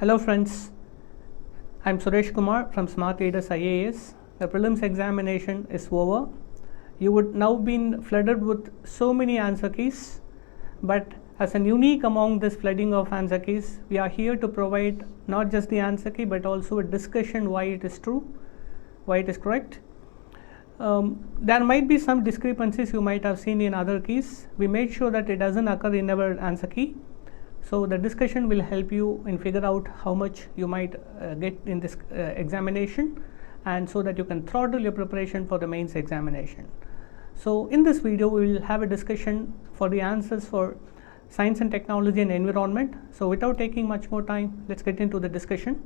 Hello friends, I'm Suresh Kumar from Smart Leaders IAS. The prelims examination is over. You would now been flooded with so many answer keys, but as an unique among this flooding of answer keys, we are here to provide not just the answer key but also a discussion why it is true, why it is correct. There might be some discrepancies you might have seen in other keys. We made sure that it doesn't occur in our answer key. So the discussion will help you in figure out how much you might get in this examination, and so that you can throttle your preparation for the mains examination. So in this video we will have a discussion for the answers for science and technology and environment. So without taking much more time, let's get into the discussion.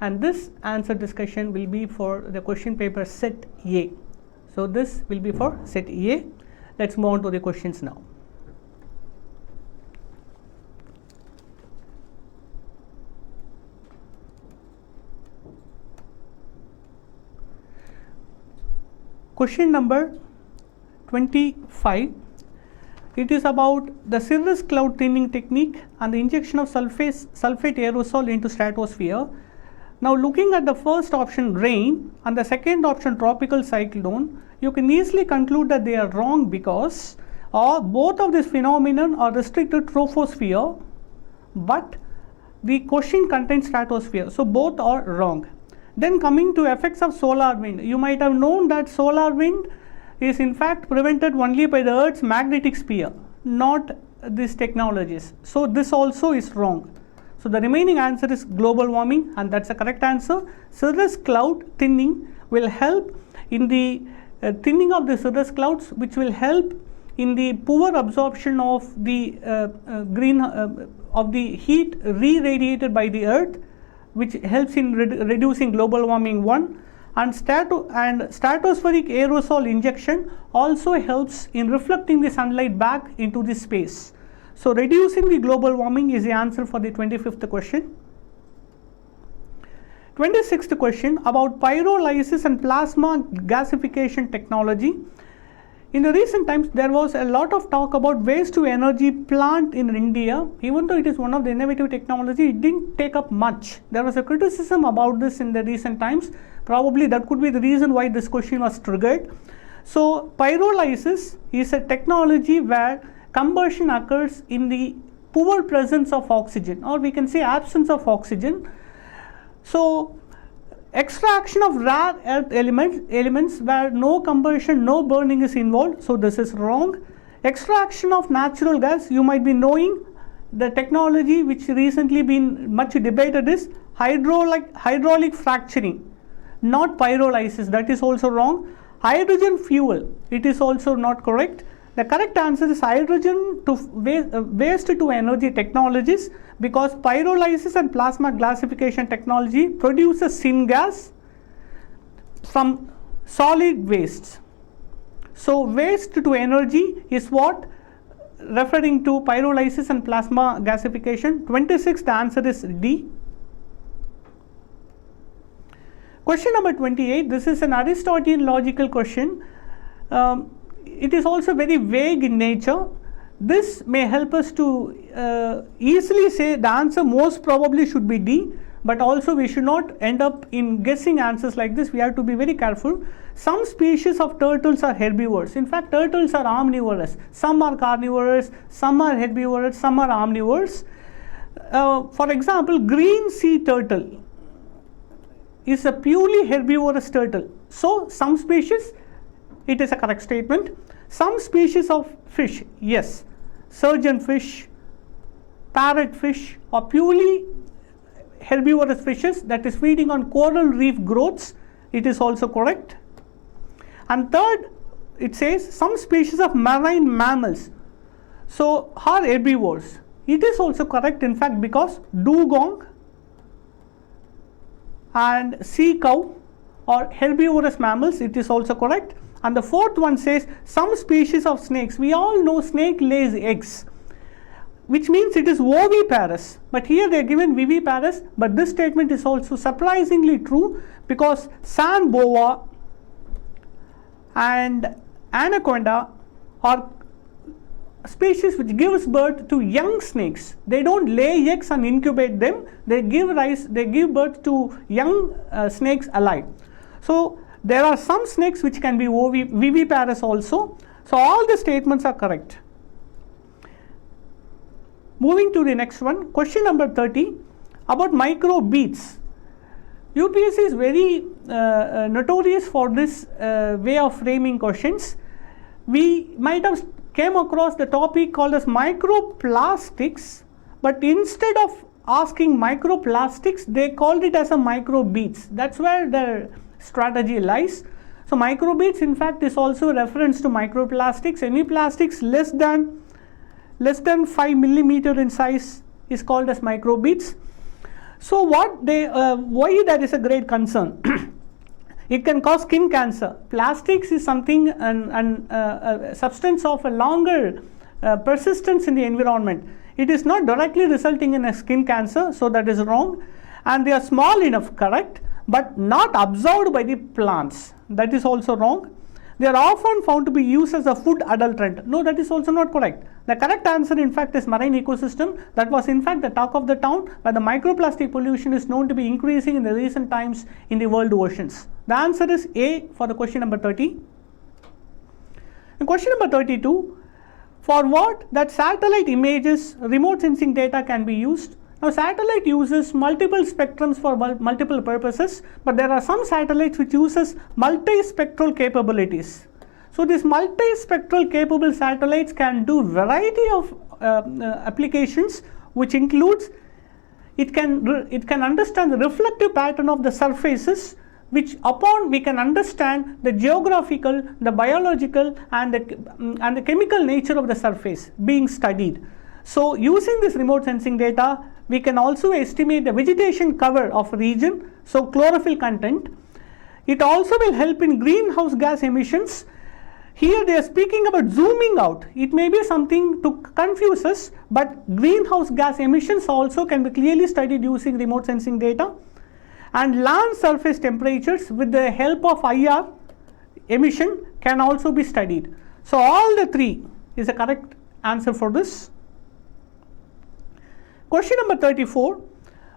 And this answer discussion will be for the question paper set A. So this will be for set A. Let's move on to the questions now. Question number 25. It is about the cirrus cloud thinning technique and the injection of sulfate aerosol into stratosphere. Now looking at the first option, rain, and the second option, tropical cyclone, you can easily conclude that they are wrong because both of these phenomenon are restricted to troposphere, but the question contains stratosphere, so both are wrong. Then coming to effects of solar wind, you might have known that solar wind is in fact prevented only by the Earth's magnetic sphere, not these technologies. So this also is wrong. So the remaining answer is global warming, and that's the correct answer. Cirrus cloud thinning will help in the thinning of the cirrus clouds, which will help in the poor absorption of the of the heat re-radiated by the Earth, which helps in reducing global warming 1, and stratospheric aerosol injection also helps in reflecting the sunlight back into the space. So reducing the global warming is the answer for the 25th question. 26th question about pyrolysis and plasma gasification technology. In the recent times, there was a lot of talk about waste to energy plant in India. Even though it is one of the innovative technology, it didn't take up much. There was a criticism about this in the recent times. Probably that could be the reason why this question was triggered. So pyrolysis is a technology where combustion occurs in the poor presence of oxygen, or we can say absence of oxygen. So extraction of rare earth elements where no combustion, no burning is involved, so this is wrong. Extraction of natural gas, you might be knowing the technology which recently been much debated is hydraulic fracturing, not pyrolysis, that is also wrong. Hydrogen fuel, it is also not correct. The correct answer is hydrogen to waste to energy technologies, because pyrolysis and plasma gasification technology produces syngas from solid wastes. So waste to energy is what referring to pyrolysis and plasma gasification. 26th answer is D. Question number 28. This is an Aristotelian logical question. It is also very vague in nature. This may help us to easily say the answer most probably should be D, but also we should not end up in guessing answers like this. We have to be very careful. Some species of turtles are herbivores. In fact, turtles are omnivorous. Some are carnivorous, some are herbivorous, some are omnivores. For example, green sea turtle is a purely herbivorous turtle. So some species, it is a correct statement. Some species of fish, yes, surgeonfish, parrotfish are purely herbivorous fishes, that is feeding on coral reef growths. It is also correct. And third, it says some species of marine mammals, so are herbivores. It is also correct, in fact, because dugong and sea cow are herbivorous mammals. It is also correct. And the fourth one says some species of snakes. We all know snake lays eggs, which means it is oviparous. But here they are given viviparous. But this statement is also surprisingly true, because sand boa and anaconda are species which gives birth to young snakes. They don't lay eggs and incubate them. They give birth to young snakes alive. So there are some snakes which can be viviparous also. So all the statements are correct. Moving to the next one, question number 30 about microbeads. UPSC is very notorious for this way of framing questions. We might have came across the topic called as microplastics, but instead of asking microplastics, they called it as a microbeads. That's where the strategy lies. So microbeads in fact is also a reference to microplastics. Any plastics less than 5 millimeter in size is called as microbeads. So why that is a great concern? It can cause skin cancer. Plastics is something a substance of a longer persistence in the environment. It is not directly resulting in a skin cancer, so that is wrong. And they are small enough, correct, but not absorbed by the plants. That is also wrong. They are often found to be used as a food adulterant. No, that is also not correct. The correct answer in fact is marine ecosystem. That was in fact the talk of the town, where the microplastic pollution is known to be increasing in the recent times in the world oceans. The answer is A for the question number 30. In question number 32, for what that satellite images, remote sensing data can be used. Now satellite uses multiple spectrums for multiple purposes, but there are some satellites which uses multispectral capabilities. So these multispectral capable satellites can do variety of applications, which includes it can understand the reflective pattern of the surfaces, which upon we can understand the geographical, the biological and the chemical nature of the surface being studied. So using this remote sensing data, we can also estimate the vegetation cover of a region, so chlorophyll content. It also will help in greenhouse gas emissions. Here they are speaking about zooming out. It may be something to confuse us, but greenhouse gas emissions also can be clearly studied using remote sensing data. And land surface temperatures with the help of IR emission can also be studied. So all the three is the correct answer for this. Question number 34,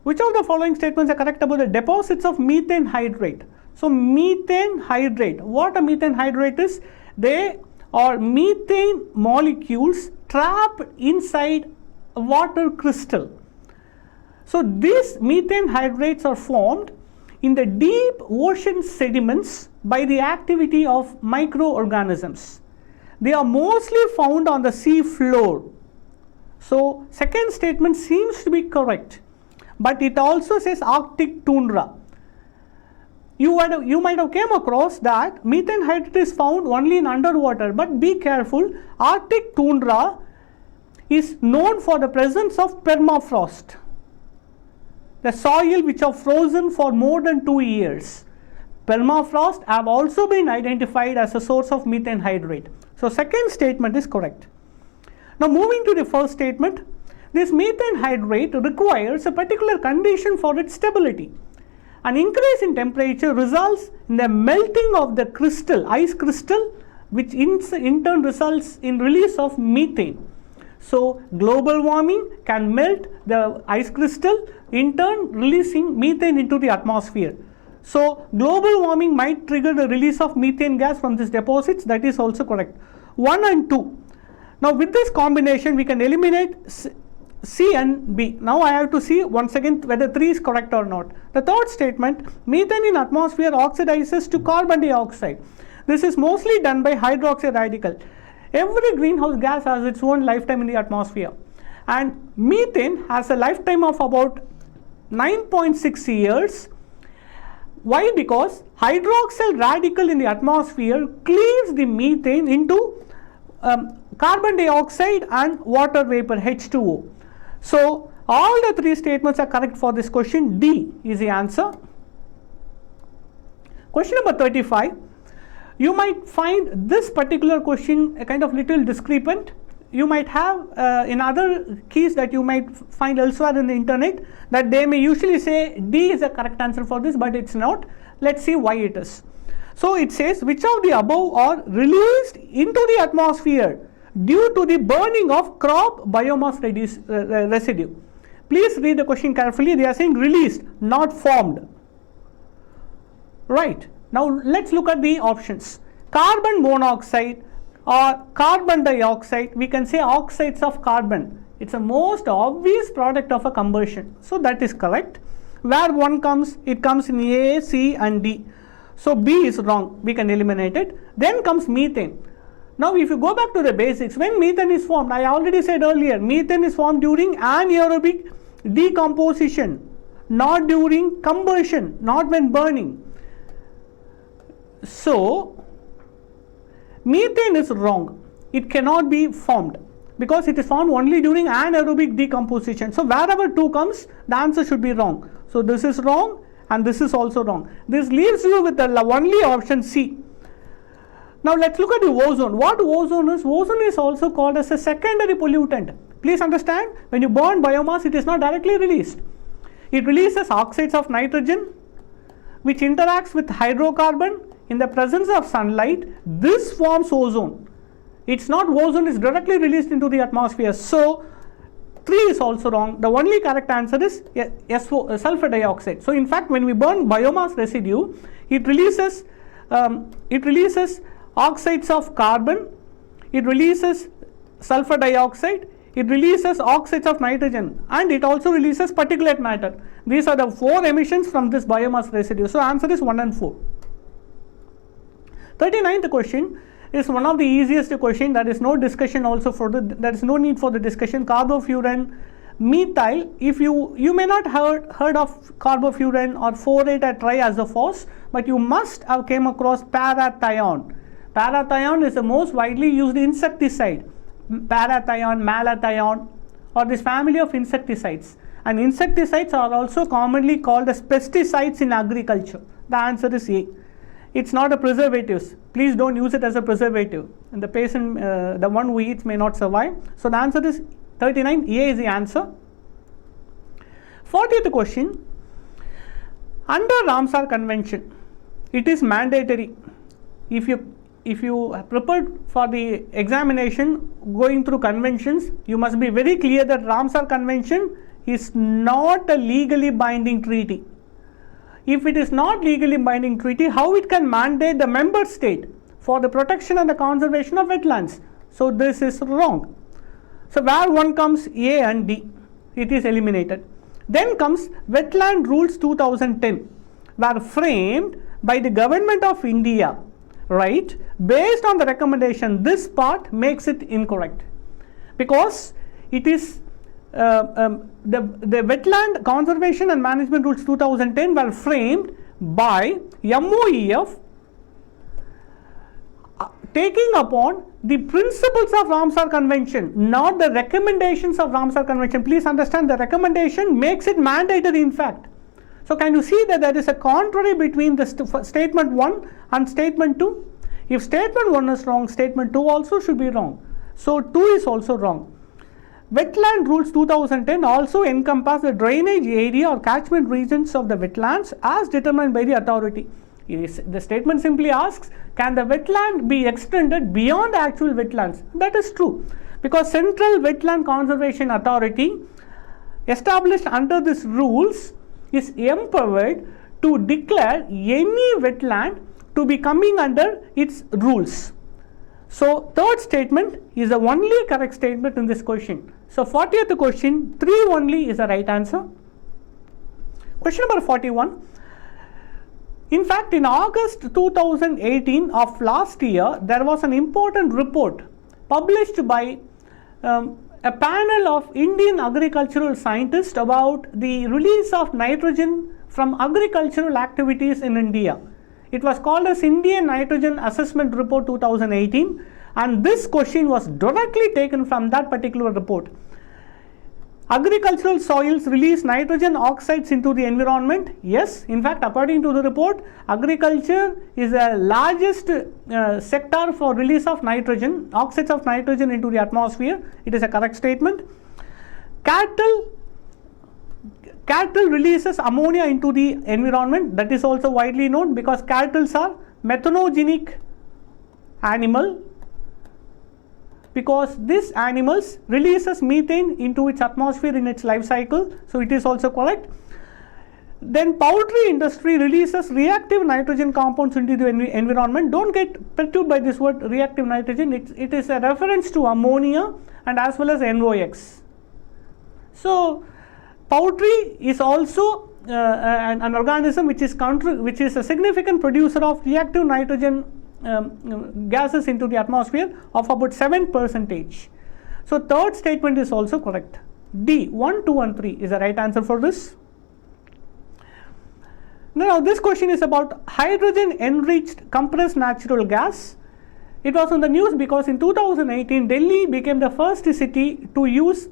which of the following statements are correct about the deposits of methane hydrate? So methane hydrate, what a methane hydrate is? They are methane molecules trapped inside a water crystal. So these methane hydrates are formed in the deep ocean sediments by the activity of microorganisms. They are mostly found on the sea floor. So second statement seems to be correct, but it also says Arctic tundra. You might have came across that methane hydrate is found only in underwater, but be careful, Arctic tundra is known for the presence of permafrost, the soil which are frozen for more than 2 years. Permafrost have also been identified as a source of methane hydrate. So second statement is correct. Now moving to the first statement, this methane hydrate requires a particular condition for its stability. An increase in temperature results in the melting of the crystal, ice crystal, which in turn results in release of methane. So global warming can melt the ice crystal, in turn releasing methane into the atmosphere. So global warming might trigger the release of methane gas from these deposits. That is also correct. 1 and 2. Now with this combination we can eliminate C and B. Now I have to see once again whether 3 is correct or not. The third statement, methane in atmosphere oxidizes to carbon dioxide. This is mostly done by hydroxide radical. Every greenhouse gas has its own lifetime in the atmosphere, and methane has a lifetime of about 9.6 years. Why? Because hydroxyl radical in the atmosphere cleaves the methane into carbon dioxide and water vapor H2O. So all the 3 statements are correct for this question. D is the answer. Question number 35. You might find this particular question a kind of little discrepant. You might have in other keys that you might find elsewhere in the internet that they may usually say D is the correct answer for this, but it's not. Let's see why it is. So it says, which of the above are released into the atmosphere due to the burning of crop biomass residue. Please read the question carefully. They are saying released, not formed. Right. Now let's look at the options. Carbon monoxide or carbon dioxide, we can say oxides of carbon. It's a most obvious product of a combustion. So that is correct. Where one comes, it comes in A, C and D. So B is wrong. We can eliminate it. Then comes methane. Now if you go back to the basics, when methane is formed, I already said earlier, methane is formed during anaerobic decomposition, not during combustion, not when burning. So methane is wrong. It cannot be formed because it is formed only during anaerobic decomposition. So wherever 2 comes, the answer should be wrong. So this is wrong and this is also wrong. This leaves you with the only option C. Now let's look at the ozone. What ozone is? Ozone is also called as a secondary pollutant. Please understand, when you burn biomass, it is not directly released. It releases oxides of nitrogen, which interacts with hydrocarbon in the presence of sunlight. This forms ozone. It's not ozone is directly released into the atmosphere. So 3 is also wrong. The only correct answer is sulfur dioxide. So in fact, when we burn biomass residue, it releases oxides of carbon, it releases sulfur dioxide, it releases oxides of nitrogen, and it also releases particulate matter. These are the 4 emissions from this biomass residue. So answer is 1 and 4. 39th question is one of the easiest question. There is no discussion also there is no need for the discussion. Carbofuran, methyl. If you may not have heard of carbofuran or phorate or triazophos, but you must have came across parathion. Parathion is the most widely used insecticide. Parathion, malathion, or this family of insecticides. And insecticides are also commonly called as pesticides in agriculture. The answer is A. It's not a preservative. Please don't use it as a preservative. And the patient, the one who eats may not survive. So the answer is 39. A is the answer. 40th question. Under Ramsar Convention, it is mandatory. If you prepared for the examination going through conventions, you must be very clear that Ramsar Convention is not a legally binding treaty. If it is not legally binding treaty, how it can mandate the member state for the protection and the conservation of wetlands? So this is wrong. So where one comes, A and D, it is eliminated. Then comes Wetland Rules 2010, were framed by the government of India, right? Based on the recommendation, this part makes it incorrect because it is the Wetland Conservation and Management Rules 2010 were framed by MOEF taking upon the principles of Ramsar Convention, not the recommendations of Ramsar Convention. Please understand, the recommendation makes it mandatory in fact. So can you see that there is a contrary between the statement 1 and statement 2? If statement 1 is wrong, statement 2 also should be wrong. So 2 is also wrong. Wetland Rules 2010 also encompass the drainage area or catchment regions of the wetlands as determined by the authority. The statement simply asks, can the wetland be extended beyond the actual wetlands? That is true, because Central Wetland Conservation Authority established under these rules is empowered to declare any wetland to be coming under its rules. So third statement is the only correct statement in this question. So 40th question, 3 only is the right answer. Question number 41. In fact, in August 2018 of last year, there was an important report published by a panel of Indian agricultural scientists about the release of nitrogen from agricultural activities in India. It was called as Indian Nitrogen Assessment Report 2018, and this question was directly taken from that particular report. Agricultural soils release nitrogen oxides into the environment. Yes, in fact, according to the report, agriculture is the largest sector for release of nitrogen, oxides of nitrogen into the atmosphere. It is a correct statement. Cattle releases ammonia into the environment. That is also widely known because cattle are methanogenic animal. because these animals releases methane into its atmosphere in its life cycle, so it is also correct. Then poultry industry releases reactive nitrogen compounds into the environment. Don't get perturbed by this word reactive nitrogen. It is a reference to ammonia and as well as NOx. So poultry is also an organism which is a significant producer of reactive nitrogen gases into the atmosphere of about 7%. So third statement is also correct. D, 1, 2 and 3 is the right answer for this. Now this question is about hydrogen-enriched compressed natural gas. It was on the news because in 2018 Delhi became the first city to use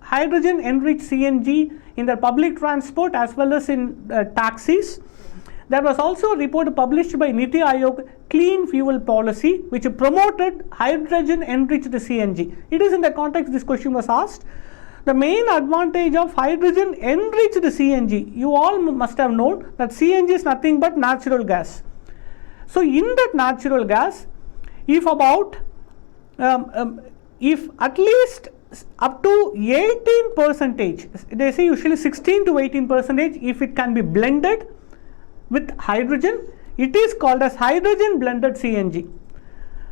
hydrogen-enriched CNG in their public transport as well as in taxis. There was also a report published by Niti Aayog Clean Fuel Policy which promoted hydrogen-enriched CNG. It is in the context this question was asked. The main advantage of hydrogen-enriched CNG, you all must have known that CNG is nothing but natural gas. So in that natural gas, if at least up to 18%, they say usually 16 to 18%, if it can be blended with hydrogen, it is called as hydrogen blended CNG.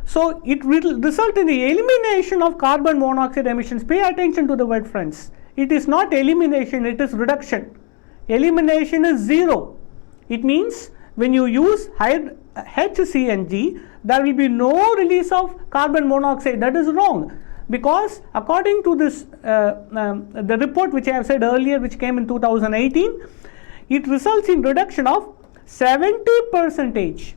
So it will result in the elimination of carbon monoxide emissions. Pay attention to the word, friends. It is not elimination, it is reduction. Elimination is zero. It means when you use H-CNG, there will be no release of carbon monoxide. That is wrong, because according to this the report which I have said earlier, which came in 2018, it results in reduction of 70%.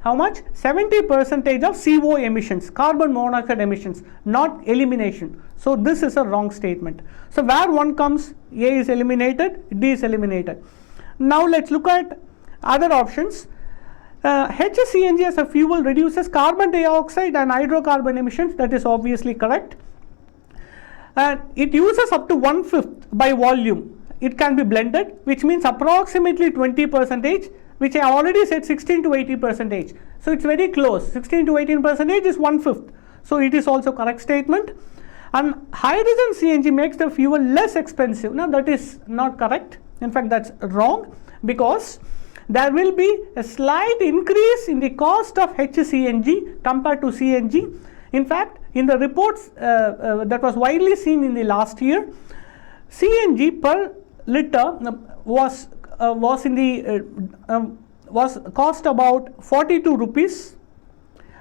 How much? 70% of CO emissions, carbon monoxide emissions, not elimination. So this is a wrong statement. So where 1 comes, A is eliminated, D is eliminated. Now let's look at other options. H-CNG as a fuel reduces carbon dioxide and hydrocarbon emissions. That is obviously correct. It uses up to 1/5 by volume. It can be blended, which means approximately 20%, which I already said 16 to 80%. So it's very close. 16 to 18% is 1/5. So it is also correct statement. And hydrogen CNG makes the fuel less expensive. Now that is not correct. In fact, that's wrong, because there will be a slight increase in the cost of H-CNG compared to CNG. In fact, in the reports that was widely seen in the last year, CNG per liter was cost about 42 rupees,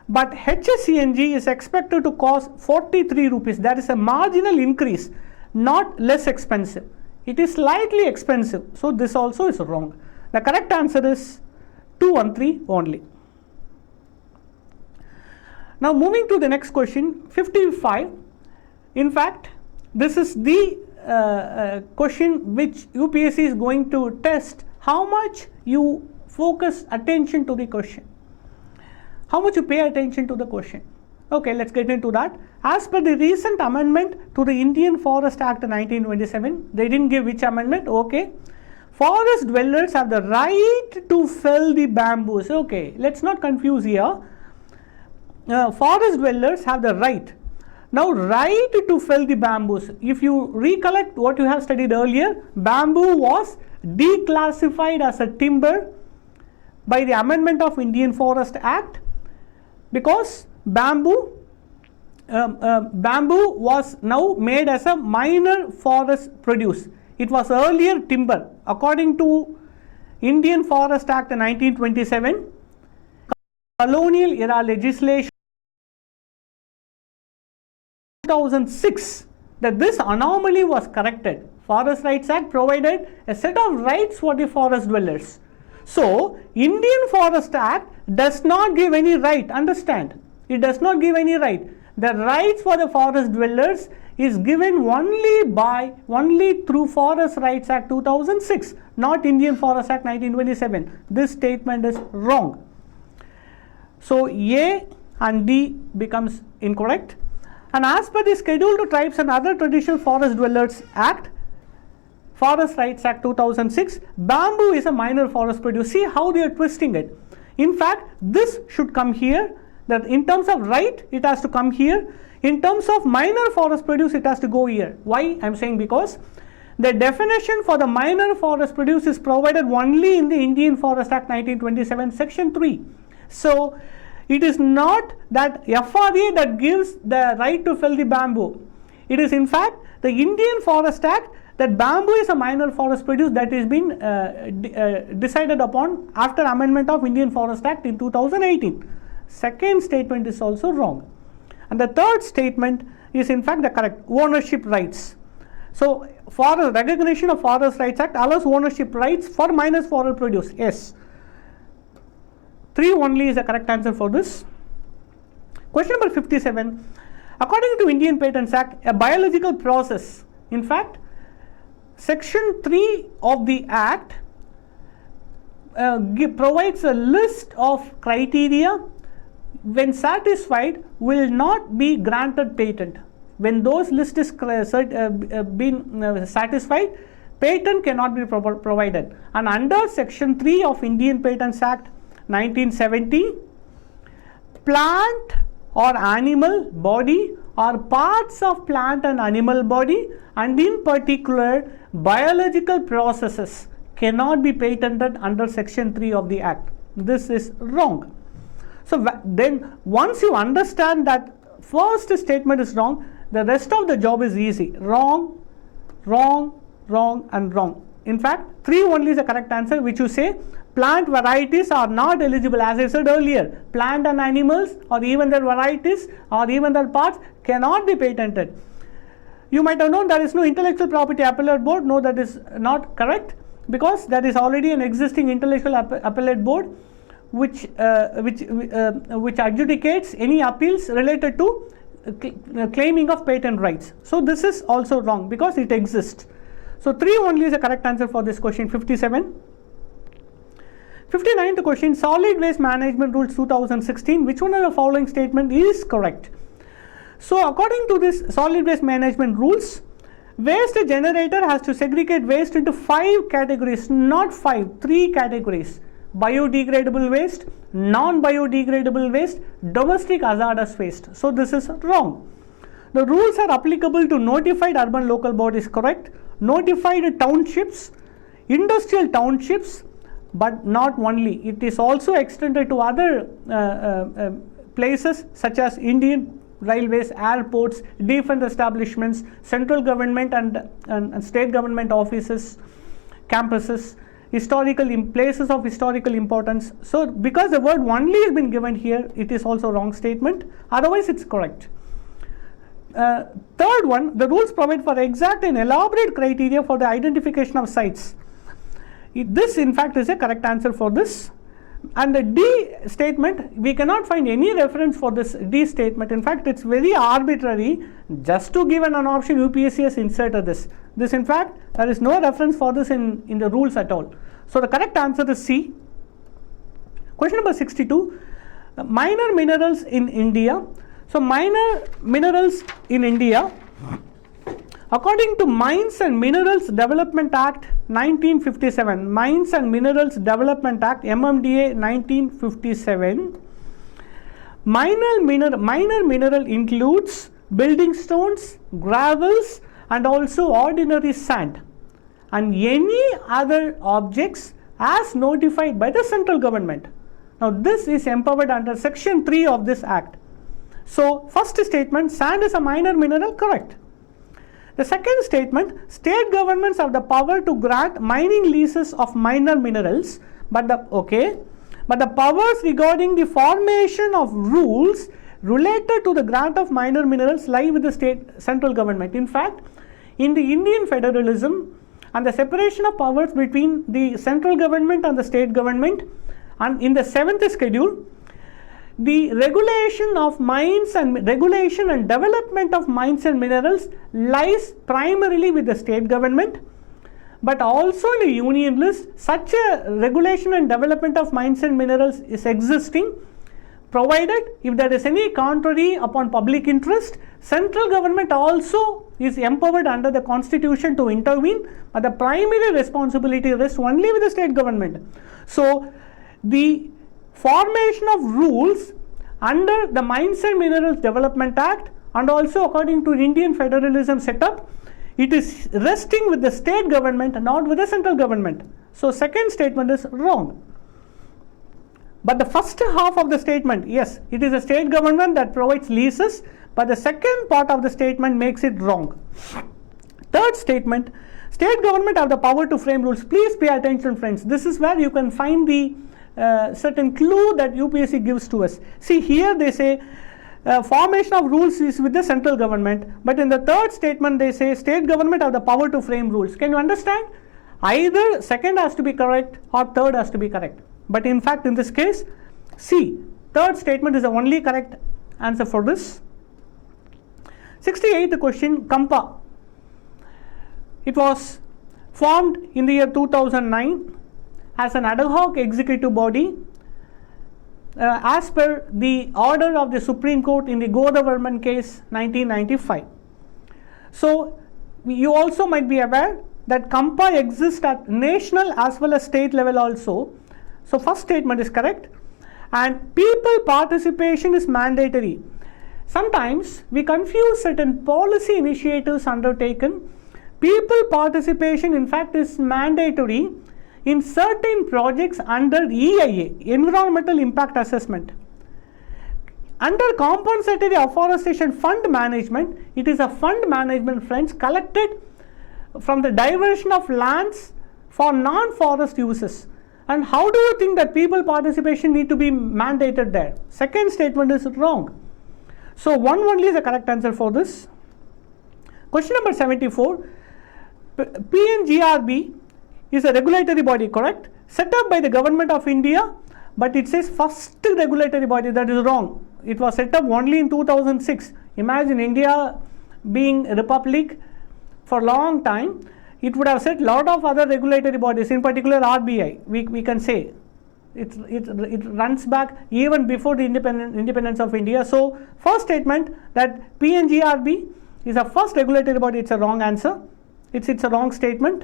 but H-CNG is expected to cost 43 rupees. That is a marginal increase, not less expensive. It is slightly expensive, so this also is wrong. The correct answer is 2 and 3 only. Now moving to the next question, 55. In fact, this is the question which UPSC is going to test how much you focus attention to the question, how much you pay attention to the question. Okay, let's get into that. As per the recent amendment to the Indian Forest Act 1927, they didn't give which amendment. Okay, forest dwellers have the right to fell the bamboos. Okay, let's not confuse here. Forest dwellers have the right. Now, right to fell the bamboos. If you recollect what you have studied earlier, bamboo was declassified as a timber by the amendment of Indian Forest Act, because bamboo was now made as a minor forest produce. It was earlier timber. According to Indian Forest Act 1927, colonial era legislation 2006, that this anomaly was corrected. Forest Rights Act provided a set of rights for the forest dwellers. So, Indian Forest Act does not give any right, understand, it does not give any right. The rights for the forest dwellers is given only through Forest Rights Act 2006, not Indian Forest Act 1927. This statement is wrong. So, A and D becomes incorrect. And as per the Scheduled Tribes and Other Traditional Forest Dwellers Act, Forest Rights Act 2006, bamboo is a minor forest produce. See how they are twisting it. In fact, this should come here, that in terms of right, it has to come here. In terms of minor forest produce, it has to go here. Why? I am saying because the definition for the minor forest produce is provided only in the Indian Forest Act 1927 section 3. So it is not that FRA that gives the right to fell the bamboo. It is in fact the Indian Forest Act that bamboo is a minor forest produce that has been decided upon after amendment of Indian Forest Act in 2018. Second statement is also wrong. And the third statement is in fact the correct, ownership rights. So for the recognition of Forest Rights Act allows ownership rights for minor forest produce. Yes. 3 only is the correct answer for this. Question number 57. According to Indian Patents Act, a biological process, in fact, section 3 of the Act provides a list of criteria when satisfied will not be granted patent. When those list is been satisfied, patent cannot be provided. And under section 3 of Indian Patents Act 1970, plant or animal body or parts of plant and animal body, and in particular biological processes, cannot be patented under section 3 of the Act. This is wrong. So then once you understand that first statement is wrong, the rest of the job is easy. Wrong, wrong, wrong and wrong. In fact, 3 only is the correct answer, which you say plant varieties are not eligible. As I said earlier, plant and animals or even their varieties or even their parts cannot be patented. You might have known there is no intellectual property appellate board. No, that is not correct, because there is already an existing intellectual appellate board which adjudicates any appeals related to claiming of patent rights. So this is also wrong because it exists. So 3 only is the correct answer for this question. 57. 59th question, Solid Waste Management Rules 2016, which one of the following statement is correct? So according to this Solid Waste Management Rules, waste generator has to segregate waste into 5 categories, not 5, 3 categories: biodegradable waste, non-biodegradable waste, domestic hazardous waste. So this is wrong. The rules are applicable to notified urban local bodies, correct, notified townships, industrial townships, but not only. It is also extended to other places such as Indian railways, airports, defense establishments, central government and state government offices, campuses, places of historical importance. So because the word only has been given here, it is also wrong statement. Otherwise it's correct. Third one, the rules provide for exact and elaborate criteria for the identification of sites. This in fact is a correct answer for this. And the D statement, we cannot find any reference for this D statement. In fact, it's very arbitrary. Just to give an option, UPSC has inserted this. This in fact, there is no reference for this in the rules at all. So the correct answer is C. Question number 62, minor minerals in India. So minor minerals in India, according to Mines and Minerals Development Act 1957, Mines and Minerals Development Act MMDA 1957, minor mineral includes building stones, gravels and also ordinary sand and any other objects as notified by the central government. Now this is empowered under section 3 of this act. So first statement, sand is a minor mineral, correct. The second statement, state governments have the power to grant mining leases of minor minerals, but the powers regarding the formation of rules related to the grant of minor minerals lie with the central government. In fact, in the Indian federalism and the separation of powers between the central government and the state government, and in the 7th schedule, the regulation of mines and regulation and development of mines and minerals lies primarily with the state government, but also in the union list such a regulation and development of mines and minerals is existing, provided if there is any contrary upon public interest, central government also is empowered under the constitution to intervene, but the primary responsibility rests only with the state government. So the formation of rules under the Mines and Minerals Development Act and also according to Indian federalism setup, it is resting with the state government and not with the central government. So second statement is wrong. But the first half of the statement, yes, it is the state government that provides leases, but the second part of the statement makes it wrong. Third statement, state government have the power to frame rules. Please pay attention, friends. This is where you can find the certain clue that UPSC gives to us. See, here they say formation of rules is with the central government, but in the third statement they say state government have the power to frame rules. Can you understand? Either second has to be correct or third has to be correct. But in fact, in this case, C, third statement is the only correct answer for this. 68th question, CAMPA. It was formed in the year 2009 as an ad hoc executive body as per the order of the Supreme Court in the Godavarman case 1995. So you also might be aware that CAMPA exists at national as well as state level also. So first statement is correct, and people participation is mandatory. Sometimes we confuse certain policy initiatives undertaken. People participation in fact is mandatory in certain projects under EIA, Environmental Impact Assessment. Under compensatory afforestation fund management, it is a fund management, friends, collected from the diversion of lands for non-forest uses. And how do you think that people participation need to be mandated there? Second statement is wrong. So one only is the correct answer for this. Question number 74. PNGRB is a regulatory body, correct? Set up by the government of India, but it says first regulatory body. That is wrong. It was set up only in 2006. Imagine India being a republic for a long time. It would have set a lot of other regulatory bodies, in particular RBI. We can say it runs back even before the independence of India. So first statement that PNGRB is a first regulatory body, it's a wrong answer. It's a wrong statement.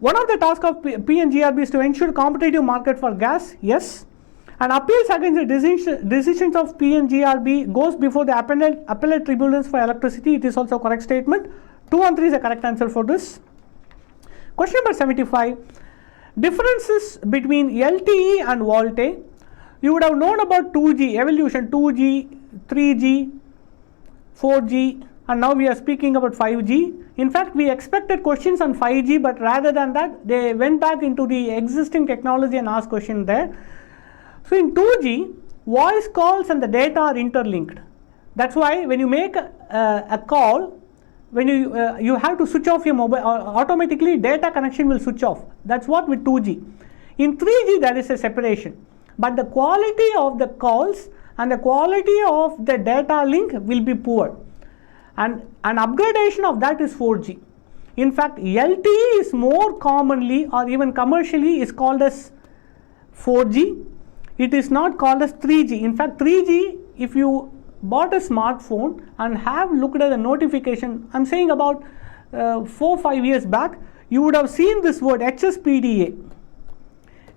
One of the tasks of PNGRB is to ensure competitive market for gas. Yes. And appeals against the decisions of PNGRB goes before the appellate tribunals for electricity. It is also a correct statement. 2 and 3 is the correct answer for this. Question number 75. Differences between LTE and VoLTE. You would have known about 2G, evolution, 2G, 3G, 4G, and now we are speaking about 5G. In fact, we expected questions on 5G, but rather than that, they went back into the existing technology and asked questions there. So in 2G, voice calls and the data are interlinked. That's why when you make a call, when you have to switch off your mobile, automatically data connection will switch off. That's what with 2G. In 3G, there is a separation, but the quality of the calls and the quality of the data link will be poor. And an upgradation of that is 4G. In fact, LTE is more commonly or even commercially is called as 4G. It is not called as 3G. In fact, 3G, if you bought a smartphone and have looked at the notification, I'm saying about 4-5 years back, you would have seen this word HSPDA.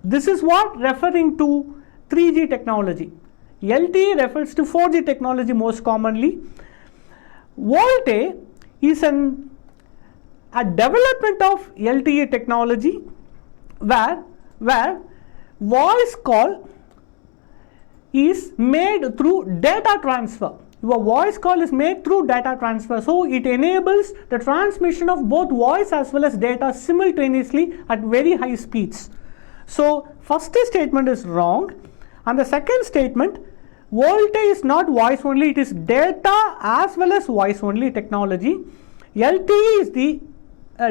This is what referring to 3G technology. LTE refers to 4G technology most commonly. VoLTE is a development of LTE technology where voice call is made through data transfer. Your voice call is made through data transfer. So it enables the transmission of both voice as well as data simultaneously at very high speeds. So first statement is wrong, and the second statement, VoLTE is not voice only, it is data as well as voice only technology. LTE is the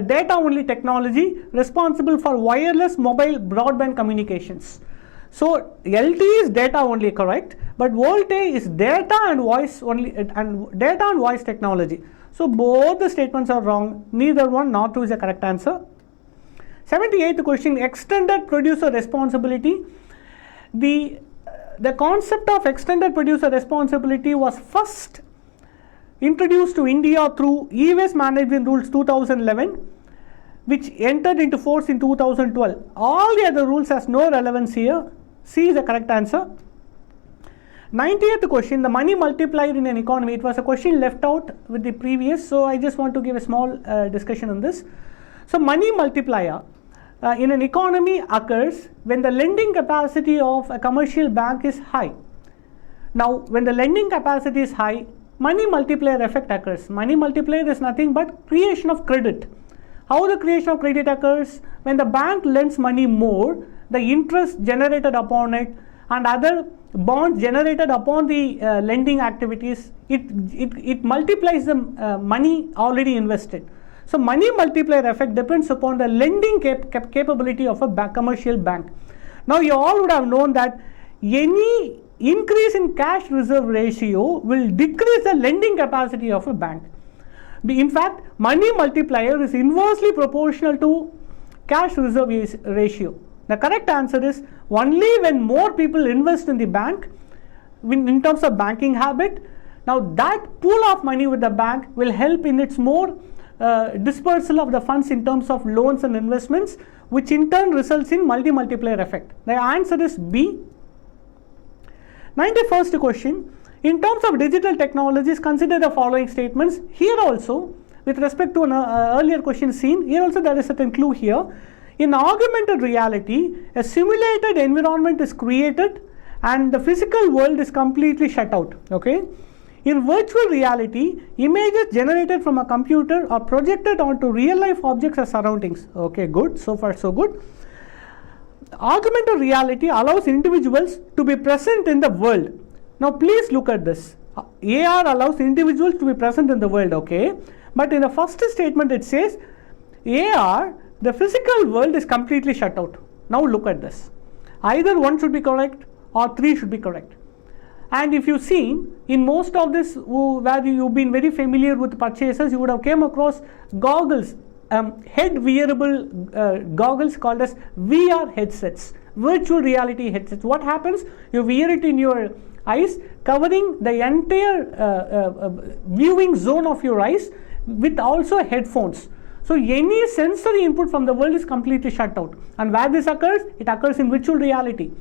data only technology responsible for wireless mobile broadband communications. So LTE is data only, correct, but VoLTE is data and voice only, and data and voice technology. So both the statements are wrong. Neither one nor two is the correct answer. 78th question, extended producer responsibility. The concept of extended producer responsibility was first introduced to India through e-waste management rules 2011, which entered into force in 2012. All the other rules has no relevance here. C is the correct answer. 90th question, the money multiplier in an economy. It was a question left out with the previous, so I just want to give a small discussion on this. So money multiplier in an economy occurs when the lending capacity of a commercial bank is high. Now, when the lending capacity is high, money multiplier effect occurs. Money multiplier is nothing but creation of credit. How the creation of credit occurs? When the bank lends money more, the interest generated upon it and other bonds generated upon the lending activities, it multiplies the money already invested. So money multiplier effect depends upon the lending capability of a commercial bank. Now you all would have known that any increase in cash reserve ratio will decrease the lending capacity of a bank. In fact, money multiplier is inversely proportional to cash reserve ratio. The correct answer is only when more people invest in the bank in terms of banking habit. Now that pool of money with the bank will help in its more dispersal of the funds in terms of loans and investments, which in turn results in multiplier effect. The answer is B. 91st question, in terms of digital technologies, consider the following statements. Here also, with respect to an earlier question seen, here also there is a certain clue here. In augmented reality, a simulated environment is created and the physical world is completely shut out. Okay. In virtual reality, images generated from a computer are projected onto real life objects as surroundings. Okay, good. So far, so good. Augmented reality allows individuals to be present in the world. Now, please look at this. AR allows individuals to be present in the world. Okay. But in the first statement, it says AR, the physical world is completely shut out. Now, look at this. Either 1 should be correct or 3 should be correct. And if you see, in most of this where you've been very familiar with purchases, you would have came across goggles, head wearable goggles called as VR headsets, virtual reality headsets. What happens? You wear it in your eyes, covering the entire viewing zone of your eyes with also headphones. So any sensory input from the world is completely shut out. And where this occurs? It occurs in virtual reality.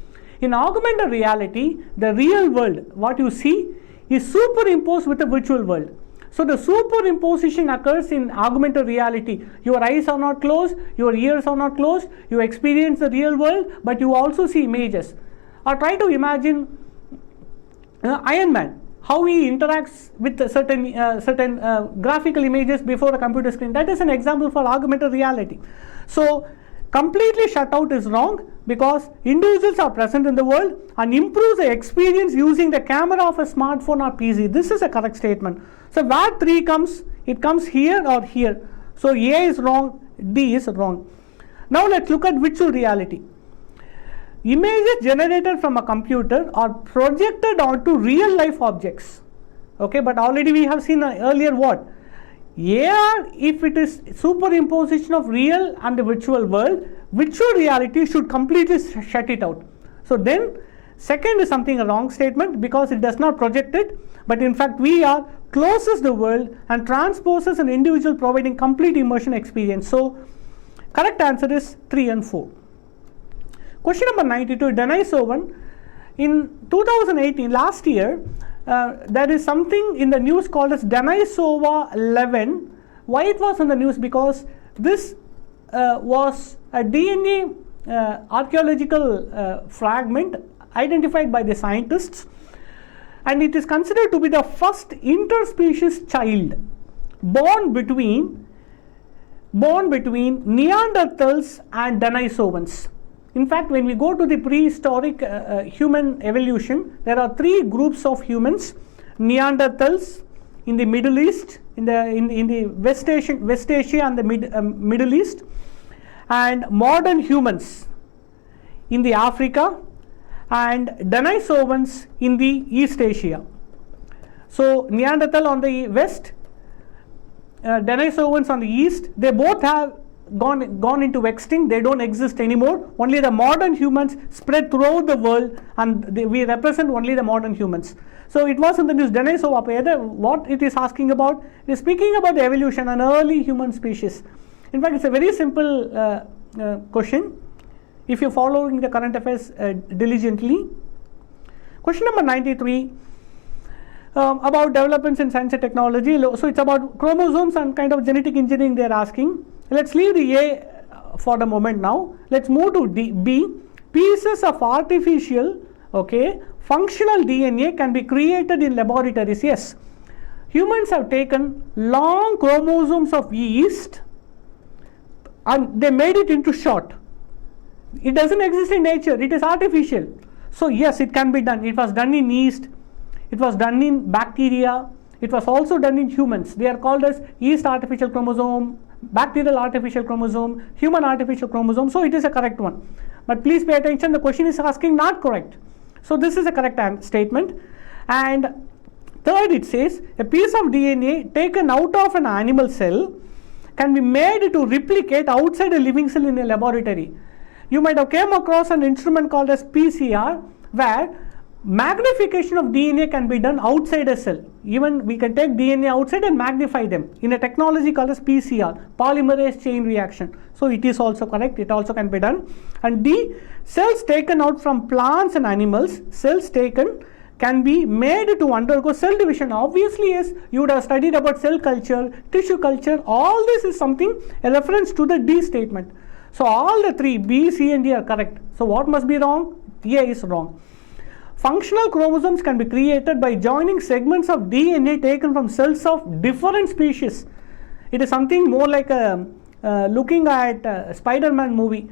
In augmented reality, the real world, what you see, is superimposed with the virtual world. So the superimposition occurs in augmented reality. Your eyes are not closed, your ears are not closed, you experience the real world, but you also see images. Or try to imagine Iron Man, how he interacts with certain graphical images before a computer screen. That is an example for augmented reality. So completely shut out is wrong, because individuals are present in the world and improves the experience using the camera of a smartphone or PC. This is a correct statement. So where 3 comes, it comes here or here. So A is wrong, D is wrong. Now let's look at virtual reality. Images generated from a computer are projected onto real life objects. Okay, but already we have seen earlier what? AR, if it is superimposition of real and the virtual world, virtual reality should completely shut it out. So then second is something a wrong statement, because it does not project it, but in fact VR closes the world and transposes an individual, providing complete immersion experience. So correct answer is 3 and 4. Question number 92, Denisovan. In 2018, last year, there is something in the news called as Denisova 11. Why it was in the news? Because this was a DNA archaeological fragment identified by the scientists, and it is considered to be the first interspecies child born between Neanderthals and Denisovans. In fact, when we go to the prehistoric human evolution, there are 3 groups of humans: Neanderthals in the Middle East, in the West Asia and the Middle East, and modern humans in the Africa, and Denisovans in the East Asia. So Neanderthal on the west, Denisovans on the east, they both have gone into extinct. They don't exist anymore. Only the modern humans spread throughout the world, and we represent only the modern humans. So it was in the news. Denisova, what it is asking about, it is speaking about the evolution and early human species. In fact, it's a very simple question if you're following the current affairs diligently. Question number 93, about developments in science and technology. So it's about chromosomes and kind of genetic engineering they are asking. Let's leave the A for the moment now. Let's move to B. Pieces of artificial, okay, functional DNA can be created in laboratories. Yes, humans have taken long chromosomes of yeast and they made it into short. It doesn't exist in nature, it is artificial. So yes, it can be done. It was done in yeast, it was done in bacteria, it was also done in humans. They are called as yeast artificial chromosome, bacterial artificial chromosome, human artificial chromosome. So it is a correct one. But please pay attention, the question is asking not correct. So this is a correct statement. And third, it says a piece of DNA taken out of an animal cell can be made to replicate outside a living cell in a laboratory. You might have came across an instrument called as PCR, where magnification of DNA can be done outside a cell. Even we can take DNA outside and magnify them in a technology called as PCR, polymerase chain reaction. So it is also correct, it also can be done. And D, cells taken out from plants and animals, cells taken can be made to undergo cell division. Obviously, yes, you would have studied about cell culture, tissue culture, all this is something, a reference to the D statement. So all the three, B, C and D are correct. So what must be wrong? A is wrong. Functional chromosomes can be created by joining segments of DNA taken from cells of different species. It is something more like looking at a Spider-Man movie,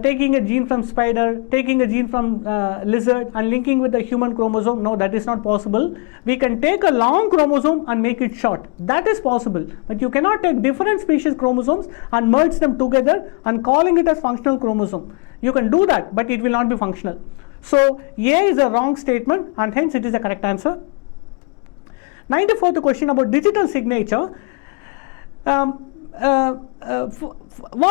taking a gene from spider, taking a gene from lizard and linking with the human chromosome. No, that is not possible. We can take a long chromosome and make it short. That is possible. But you cannot take different species chromosomes and merge them together and calling it as functional chromosome. You can do that, but it will not be functional. So A is a wrong statement and hence it is the correct answer. 94th question about digital signature. What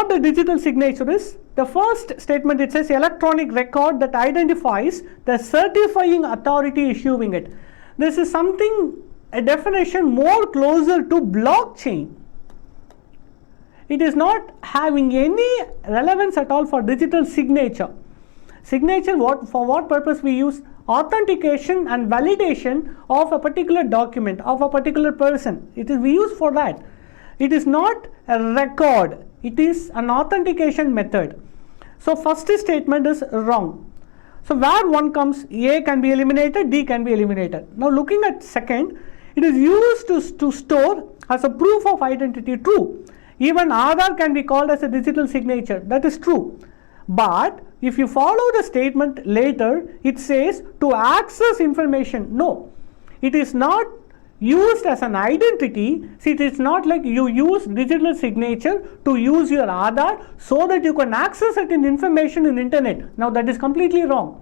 the digital signature is? The first statement, it says electronic record that identifies the certifying authority issuing it. This is something, a definition more closer to blockchain. It is not having any relevance at all for digital signature. Signature, for what purpose we use? Authentication and validation of a particular document, of a particular person. We use for that. It is not a record, it is an authentication method. So first statement is wrong. So where one comes, A can be eliminated, D can be eliminated. Now looking at second, it is used to store as a proof of identity. True. Even Aadhaar can be called as a digital signature. That is true. But if you follow the statement later, it says to access information. No, it is not used as an identity. See, it is not like you use digital signature to use your Aadhaar so that you can access certain information in internet. Now that is completely wrong.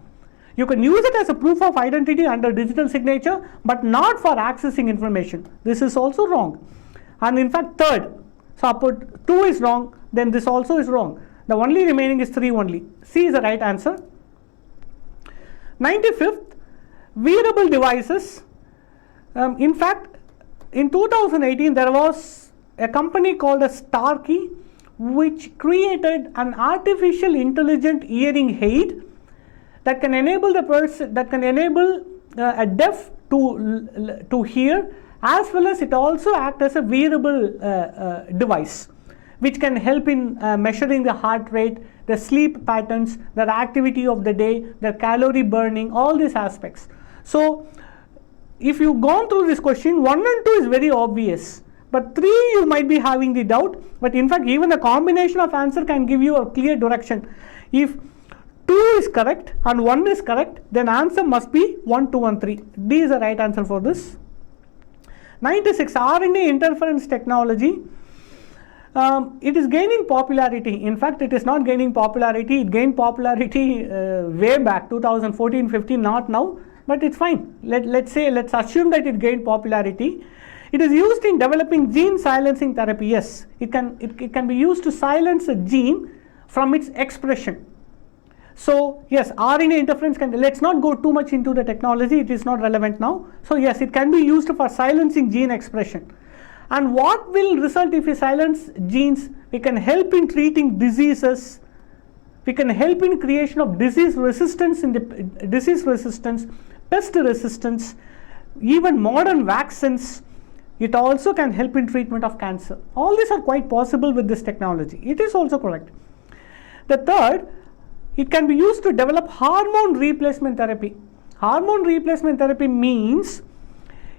You can use it as a proof of identity under digital signature, but not for accessing information. This is also wrong. And in fact, third, so I put 2 is wrong, then this also is wrong. The only remaining is 3 only. C is the right answer. 95th, wearable devices. In fact, in 2018, there was a company called as Starkey, which created an artificial intelligent hearing aid that can enable the person, that can enable a deaf to hear, as well as it also acts as a wearable device, which can help in measuring the heart rate, the sleep patterns, the activity of the day, the calorie burning, all these aspects. So if you've gone through this question, 1 and 2 is very obvious, but 3 you might be having the doubt, but in fact even a combination of answer can give you a clear direction. If 2 is correct and 1 is correct, then answer must be 1, 2 and 3. D is the right answer for this. 96, RNA interference technology. It is gaining popularity. In fact, it is not gaining popularity. It gained popularity way back, 2014-15, not now, but it's fine. Let's assume that it gained popularity. It is used in developing gene silencing therapy. Yes, it can be used to silence a gene from its expression. So yes, RNA interference can, let's not go too much into the technology, it is not relevant now. So yes, it can be used for silencing gene expression. And what will result if we silence genes? We can help in treating diseases. We can help in creation of disease resistance pest resistance, even modern vaccines. It also can help in treatment of cancer. All these are quite possible with this technology. It is also correct. The third, it can be used to develop hormone replacement therapy. Hormone replacement therapy means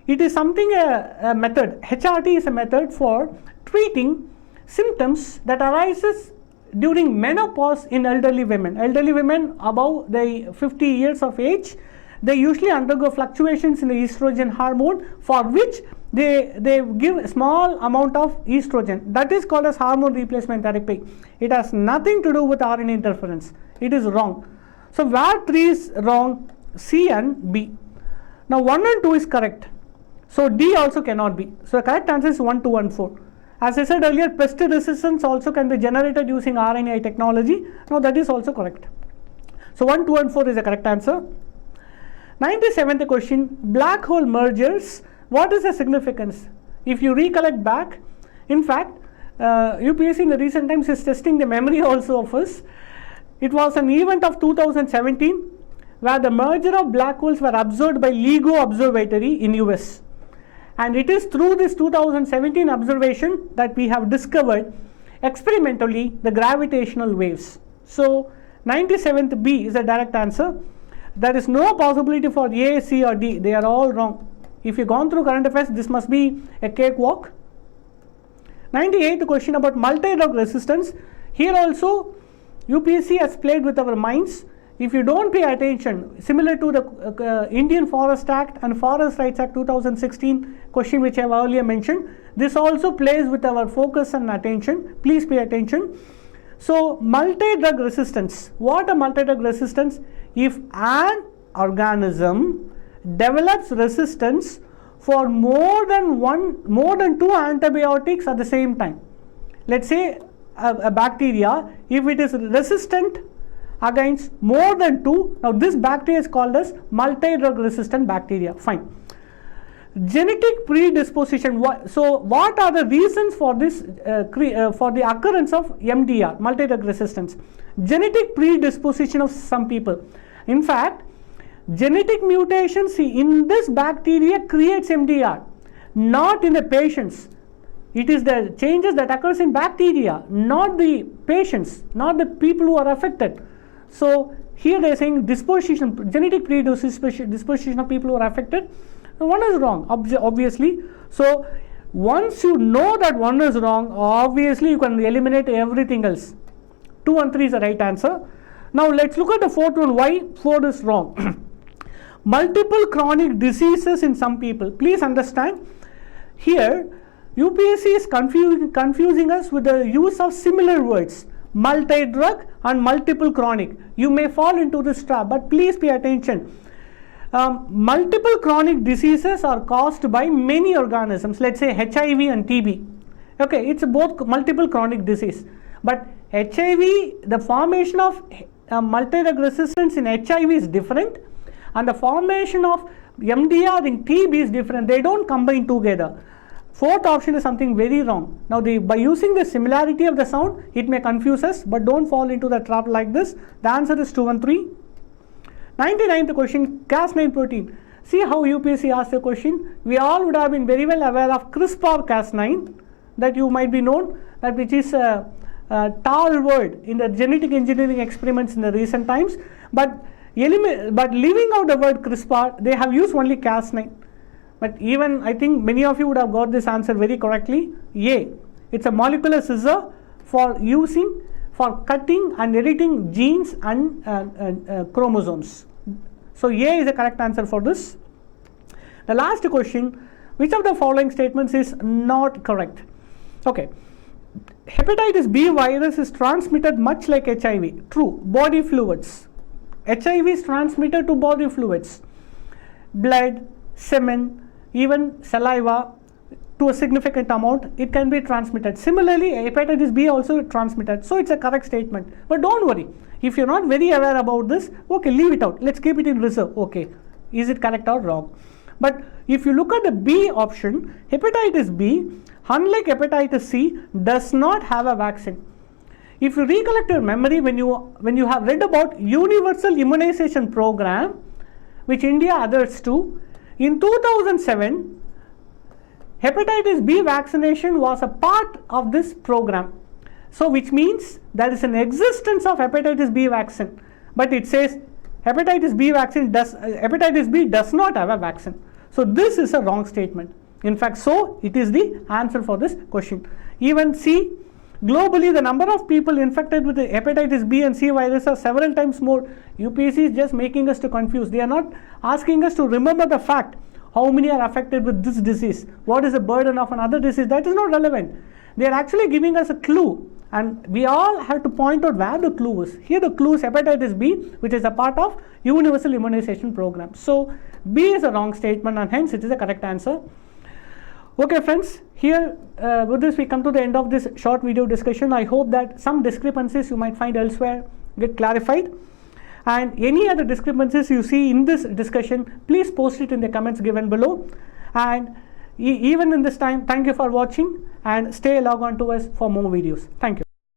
it is something, a method. HRT is a method for treating symptoms that arises during menopause in elderly women. Elderly women above the 50 years of age, they usually undergo fluctuations in the estrogen hormone, for which they give a small amount of estrogen. That is called as hormone replacement therapy. It has nothing to do with RNA interference. It is wrong. So where 3 is wrong, C and B. Now 1 and 2 is correct. So D also cannot be. So the correct answer is 1, 2 and 4. As I said earlier, pest resistance also can be generated using RNA technology. Now that is also correct. So 1, 2 and 4 is the correct answer. 97th question, black hole mergers. What is the significance? If you recollect back, in fact, UPSC in the recent times is testing the memory also of us. It was an event of 2017 where the merger of black holes were observed by LIGO Observatory in US. And it is through this 2017 observation that we have discovered experimentally the gravitational waves. So 97th B is the direct answer. There is no possibility for A, C or D. They are all wrong. If you gone through current affairs, this must be a cakewalk. 98th question about multi-drug resistance. Here also UPSC has played with our minds. If you don't pay attention, similar to the Indian Forest Act and Forest Rights Act 2016 question which I have earlier mentioned, this also plays with our focus and attention. Please pay attention. So multi-drug resistance. What a multi-drug resistance? If an organism develops resistance for more than 2 antibiotics at the same time. Let's say a bacteria, if it is resistant against more than 2, now this bacteria is called as multi-drug resistant bacteria. Fine. Genetic predisposition. So what are the reasons for this for the occurrence of MDR, multi-drug resistance? Genetic predisposition of some people. In fact, genetic mutations in this bacteria creates MDR, not in the patients. It is the changes that occurs in bacteria, not the patients, not the people who are affected. So here they are saying disposition, genetic predisposition of people who are affected. One is wrong, obviously. So once you know that one is wrong, obviously you can eliminate everything else. 2 and 3 is the right answer. Now let's look at the fourth one. Why 4 is wrong? Multiple chronic diseases in some people. Please understand, here UPSC is confusing us with the use of similar words, multi-drug and multiple chronic. You may fall into this trap, but please pay attention. Multiple chronic diseases are caused by many organisms, let's say HIV and TB. Okay, it's both multiple chronic disease. But HIV, the formation of multi-drug resistance in HIV is different, and the formation of MDR in TB is different. They don't combine together. Fourth option is something very wrong. Now, by using the similarity of the sound, it may confuse us, but don't fall into the trap like this. The answer is 2 and 3. 99th question, Cas9 protein. See how UPSC asked the question. We all would have been very well aware of CRISPR-Cas9, that you might be known, that which is a tall word in the genetic engineering experiments in the recent times. But leaving out the word CRISPR, they have used only Cas9. But even I think many of you would have got this answer very correctly. A. It's a molecular scissor for cutting and editing genes and chromosomes. So A is the correct answer for this. The last question, which of the following statements is not correct? Okay. Hepatitis B virus is transmitted much like HIV. True. Body fluids. HIV is transmitted to body fluids. Blood, semen, even saliva, to a significant amount, it can be transmitted. Similarly, hepatitis B also transmitted. So it's a correct statement. But don't worry. If you're not very aware about this, okay, leave it out. Let's keep it in reserve. Okay. Is it correct or wrong? But if you look at the B option, hepatitis B, unlike hepatitis C, does not have a vaccine. If you recollect your memory, when you have read about universal immunization program, which India adheres to. In 2007, hepatitis B vaccination was a part of this program. So which means there is an existence of hepatitis B vaccine, but it says hepatitis B does not have a vaccine. So this is a wrong statement. In fact, so it is the answer for this question. Even C, globally the number of people infected with the hepatitis B and C virus are several times more. UPSC is just making us to confuse. They are not asking us to remember the fact how many are affected with this disease, what is the burden of another disease. That is not relevant. They are actually giving us a clue, and we all have to point out where the clue is. Here the clue is hepatitis B, which is a part of universal immunization program. So B is a wrong statement, and hence it is a correct answer. Okay friends, here with this we come to the end of this short video discussion. I hope that some discrepancies you might find elsewhere get clarified, and any other discrepancies you see in this discussion, please post it in the comments given below. And even in this time, thank you for watching, and stay log on to us for more videos. Thank you.